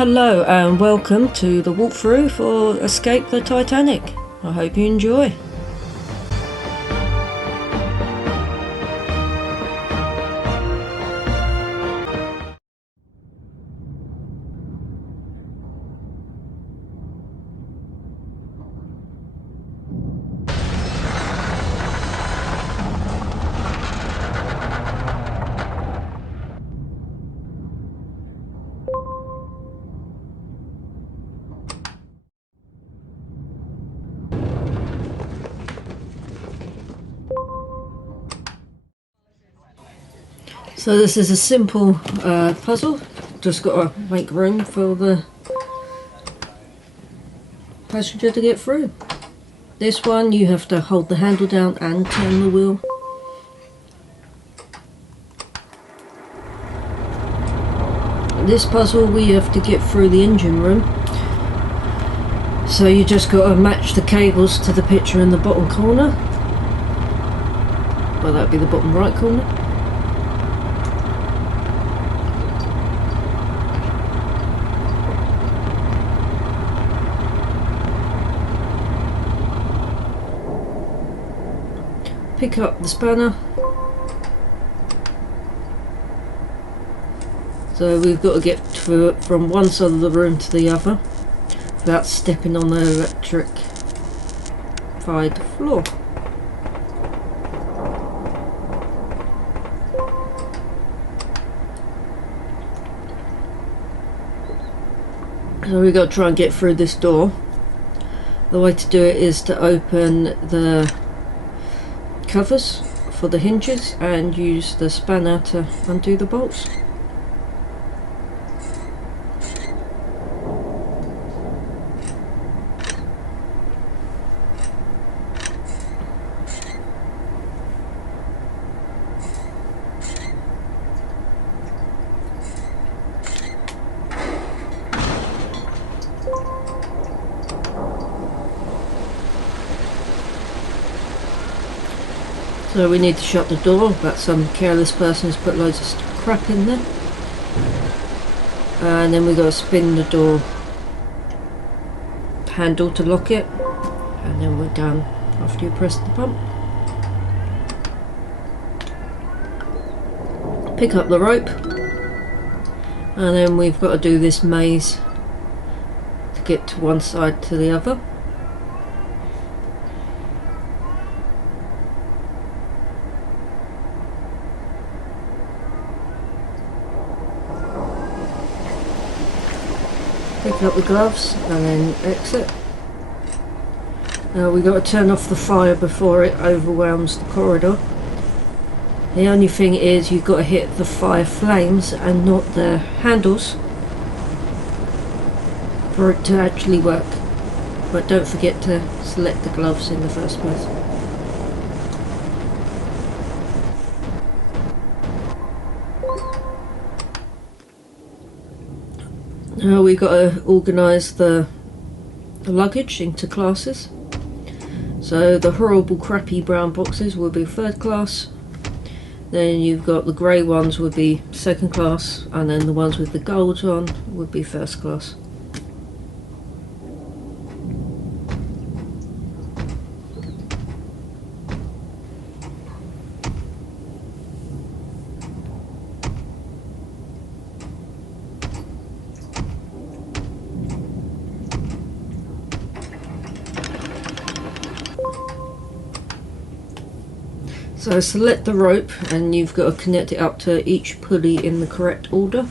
Hello and welcome to the walkthrough for Escape the Titanic. I hope you enjoy. So this is a simple puzzle, just got to make room for the passenger to get through. This one you have to hold the handle down and turn the wheel. This puzzle we have to get through the engine room, so you just got to match the cables to the picture in the bottom corner. Well, that would be the bottom right corner. Pick up the spanner. So we've got to get through it from one side of the room to the other without stepping on the electrified floor. So we've got to try and get through this door. The way to do it is to open the covers for the hinges and use the spanner to undo the bolts. So we need to shut the door, but some careless person has put loads of crap in there. And then we've got to spin the door handle to lock it, and then we're done after you press the pump. Pick up the rope, and then we've got to do this maze to get to one side to the other. Pick up the gloves and then exit. Now we've got to turn off the fire before it overwhelms the corridor. The only thing is you've got to hit the fire flames and not the handles for it to actually work. But don't forget to select the gloves in the first place. Now we've got to organise the luggage into classes. So the horrible crappy brown boxes will be third class, then you've got the grey ones would be second class, and then the ones with the gold on would be first class. So select the rope and you've got to connect it up to each pulley in the correct order.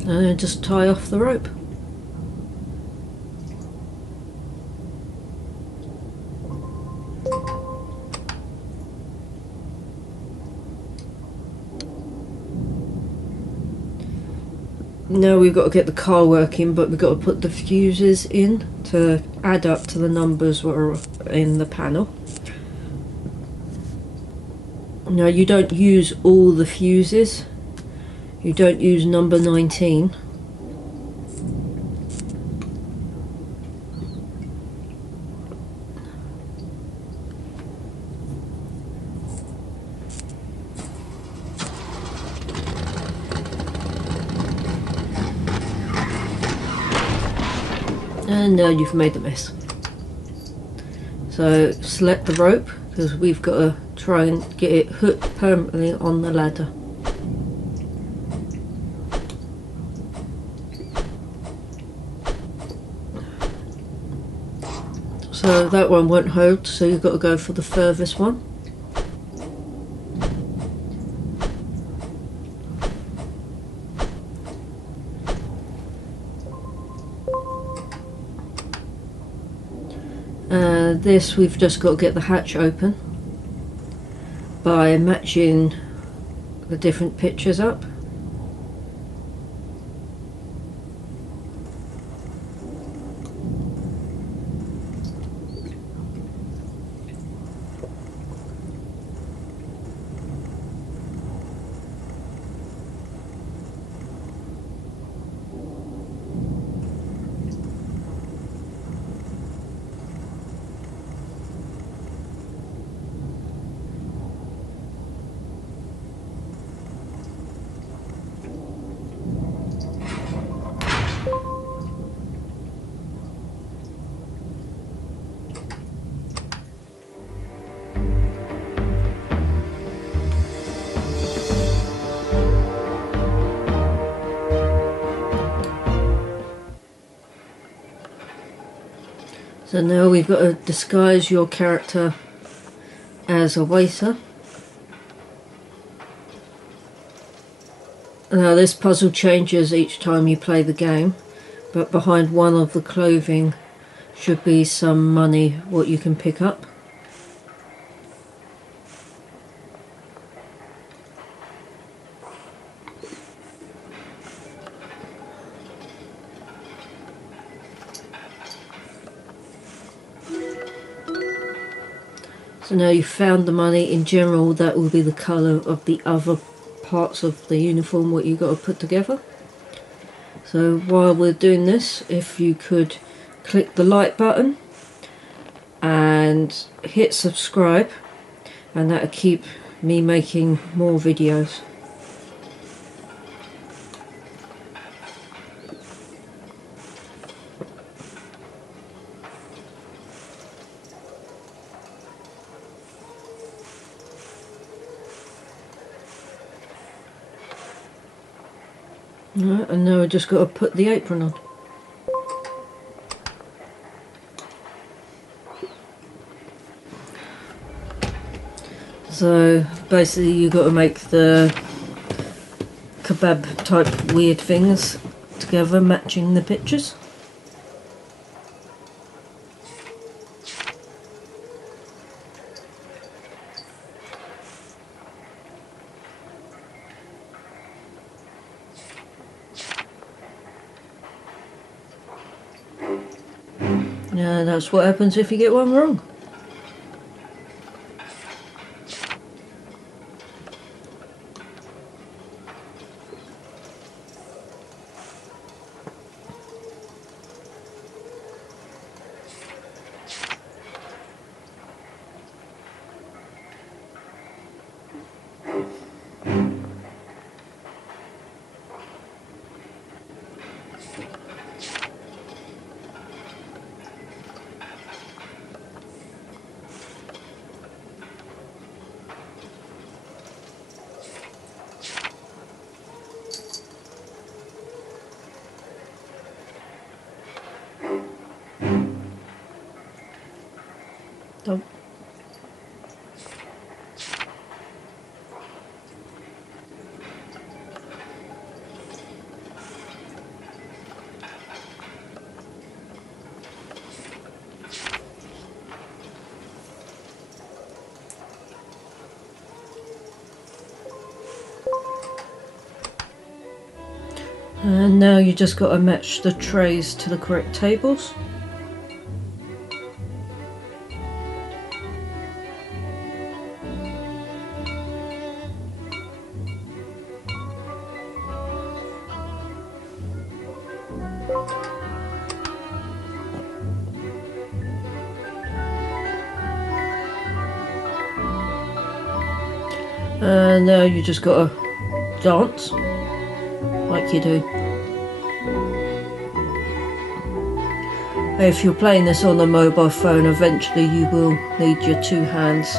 And then just tie off the rope. Now we've got to get the car working, but we've got to put the fuses in to add up to the numbers that are in the panel. Now you don't use all the fuses, you don't use number 19. And now you've made a mess. So select the rope, because we've got to try and get it hooked permanently on the ladder. So that one won't hold, so you've got to go for the furthest one. This we've just got to get the hatch open by matching the different pictures up. So now we've got to disguise your character as a waiter. Now this puzzle changes each time you play the game, but behind one of the clothing should be some money what you can pick up. So now you've found the money. In general, that will be the colour of the other parts of the uniform what you've got to put together. So while we're doing this, if you could click the like button and hit subscribe, and that'll keep me making more videos. Right, and now I just got to put the apron on. So basically you've got to make the kebab type weird things together, matching the pictures. Yeah, that's what happens if you get one wrong. Don't. And now you just got to match the trays to the correct tables. And now you just got to dance like you do. If you're playing this on a mobile phone, eventually you will need your two hands.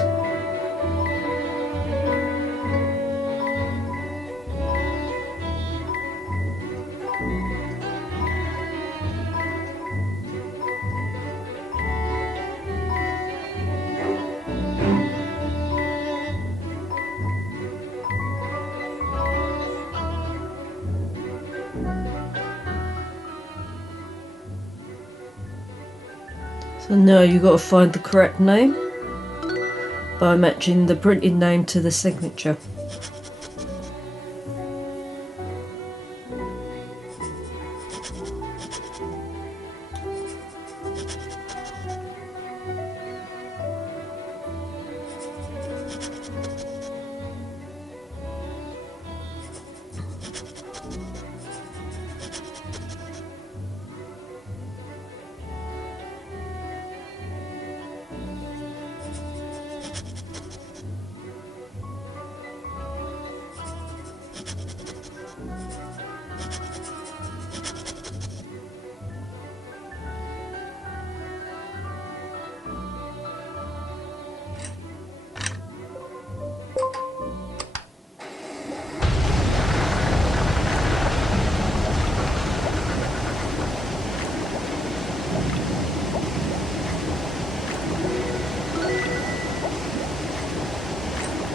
So now you've got to find the correct name by matching the printed name to the signature.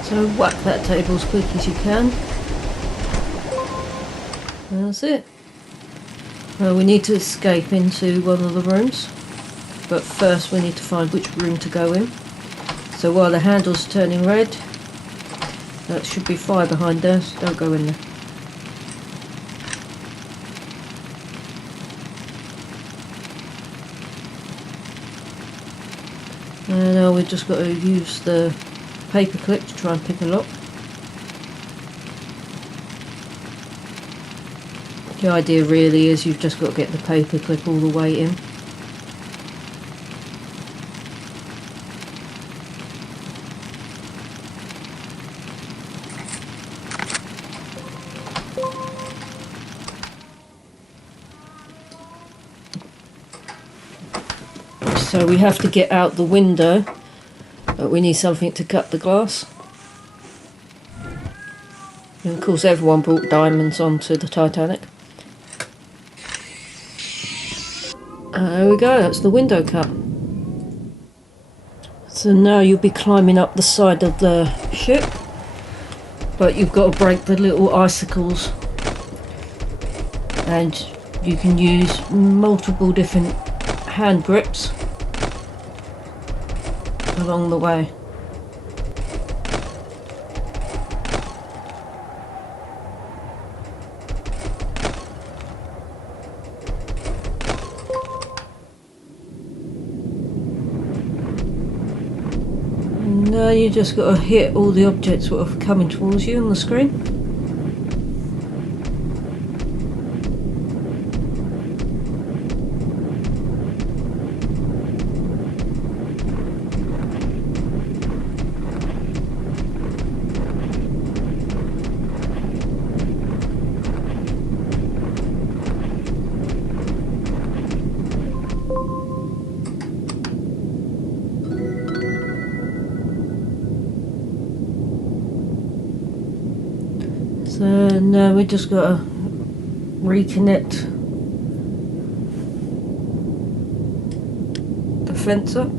So whack that table as quick as you can. That's it. Well, we need to escape into one of the rooms, but first we need to find which room to go in. So while the handle's turning red, that should be fire behind there, so don't go in there. And now we've just got to use the paper clip to try and pick a lock. The idea really is you've just got to get the paper clip all the way in. So we have to get out the window, but we need something to cut the glass. And of course everyone brought diamonds onto the Titanic. There we go, that's the window cut. So now you'll be climbing up the side of the ship, but you've got to break the little icicles, and you can use multiple different hand grips along the way. Now you just got to hit all the objects that are coming towards you on the screen. So now we just got to reconnect the fence up.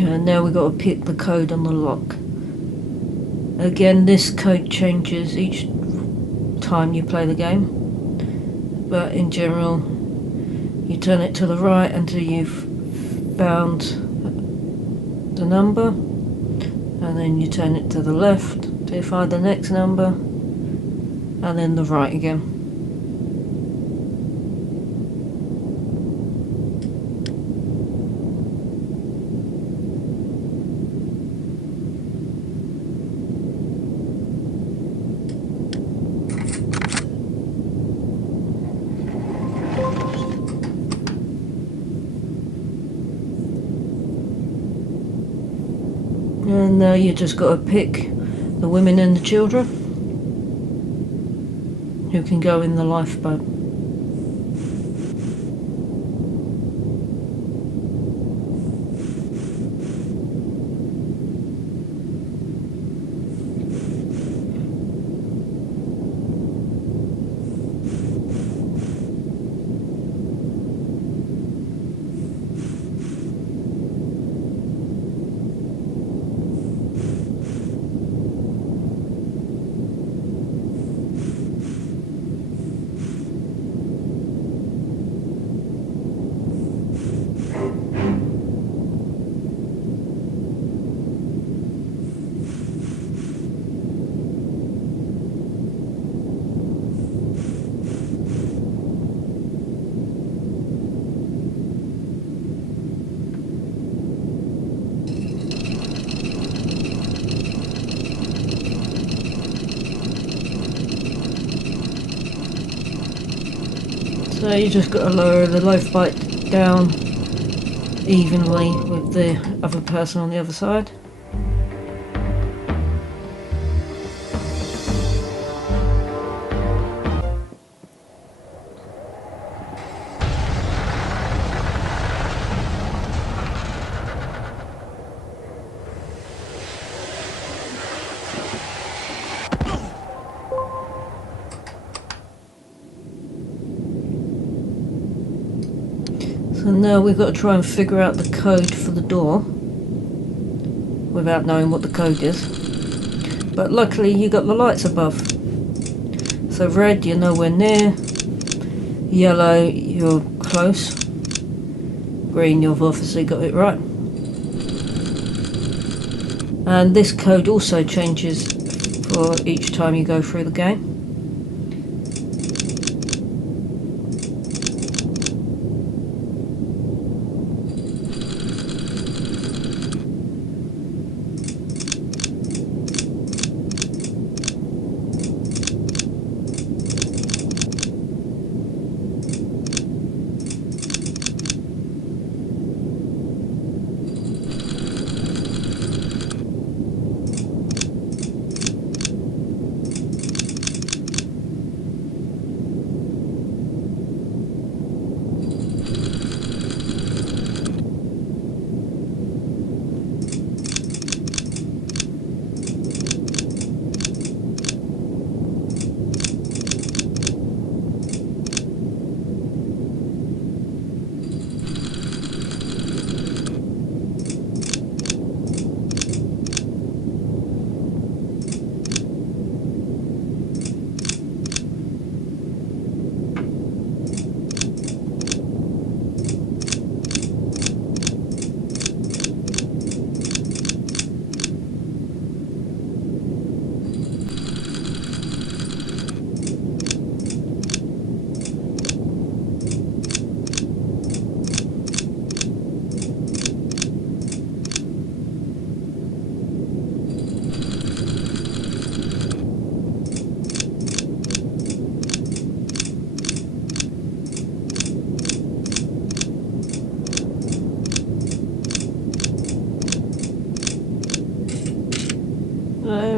And now we've got to pick the code on the lock. Again, this code changes each time you play the game, but in general you turn it to the right until you've bound the number, and then you turn it to the left to find the next number, and then the right again. And now you just got to pick the women and the children who can go in the lifeboat. So you just got to lower the lifeboat down evenly with the other person on the other side. So now we've got to try and figure out the code for the door without knowing what the code is. But luckily you got the lights above. So red, you're nowhere near. Yellow, you're close. Green, you've obviously got it right. And this code also changes for each time you go through the game.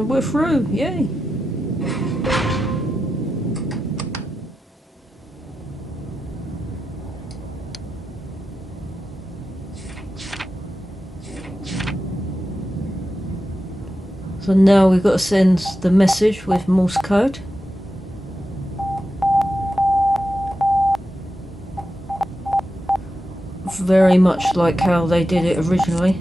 We're through, yay! So now we've got to send the message with Morse code. Very much like how they did it originally.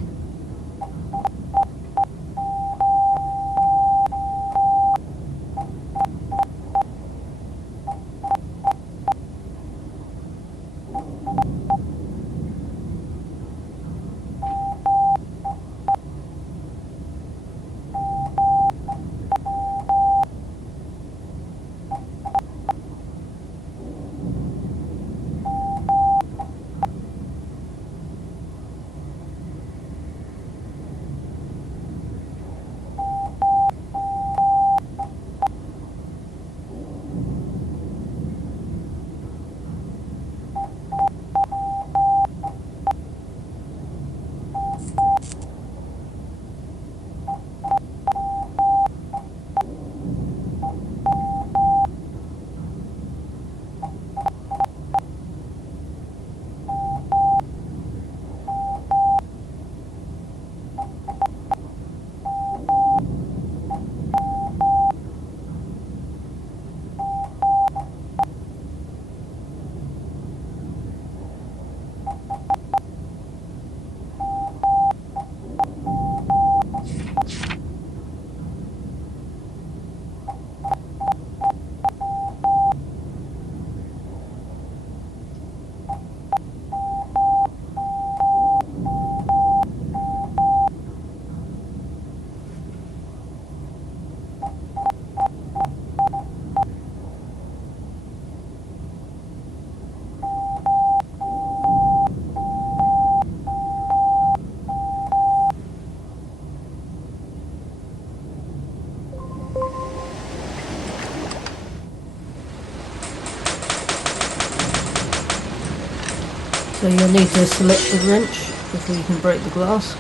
you'll need to select the wrench before you can break the glass.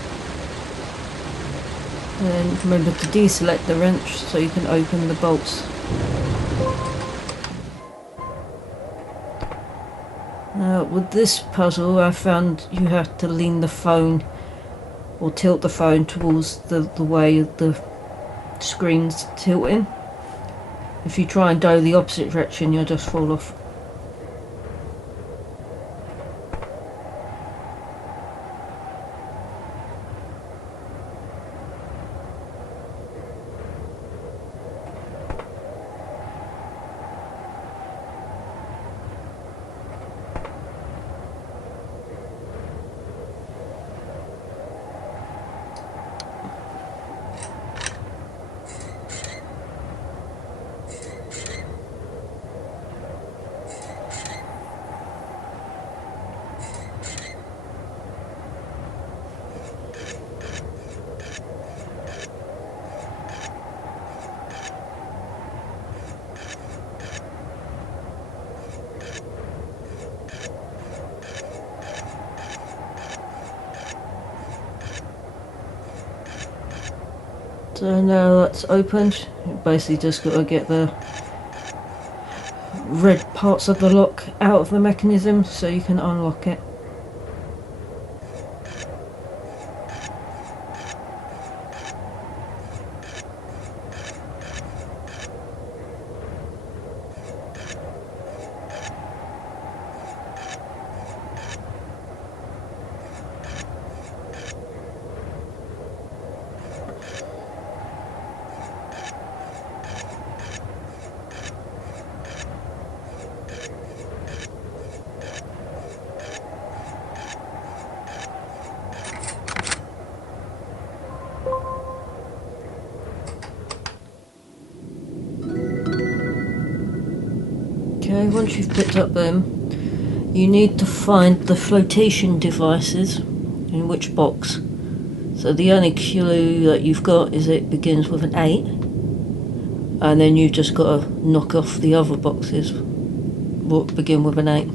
And remember to deselect the wrench so you can open the bolts. With this puzzle, I found you have to lean the phone or tilt the phone towards the way the screen's tilting. If you try and go the opposite direction, you'll just fall off. So now that's opened, you basically just got to get the red parts of the lock out of the mechanism so you can unlock it. Okay, once you've picked up them, you need to find the flotation devices in which box. So the only clue that you've got is it begins with an 8, and then you've just got to knock off the other boxes that begin with an 8.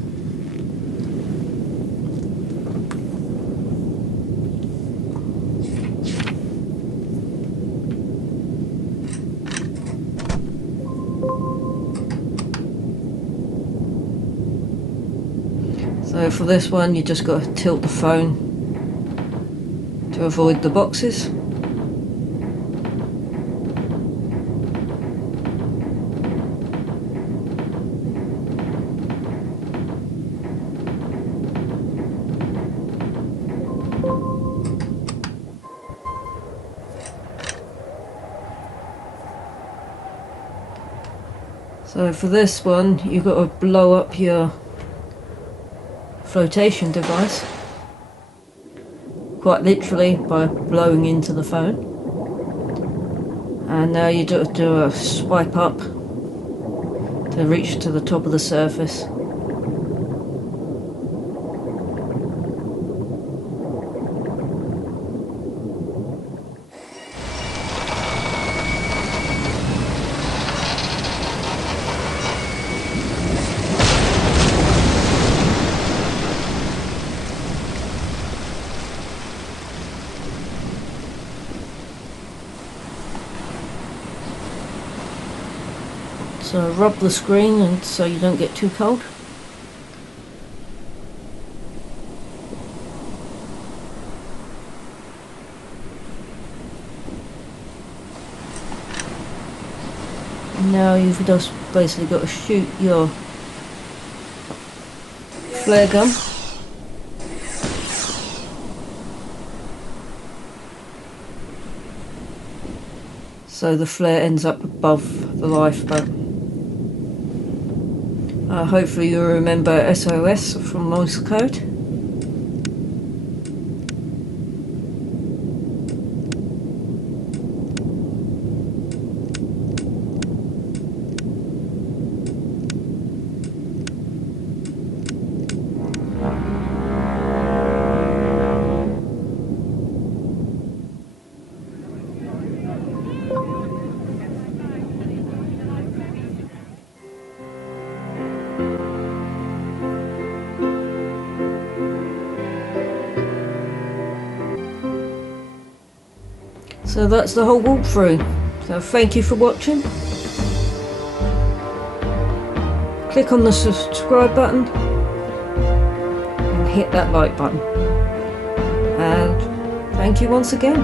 So for this one, you just got to tilt the phone to avoid the boxes. So for this one, you've got to blow up your flotation device, quite literally by blowing into the phone. And now you do a swipe up to reach to the top of the surface. So rub the screen and so you don't get too cold. Now you've just basically got to shoot your flare gun. So the flare ends up above the lifeboat. Hopefully you'll remember SOS from Morse code. So that's the whole walkthrough. So thank you for watching. Click on the subscribe button and hit that like button. And thank you once again.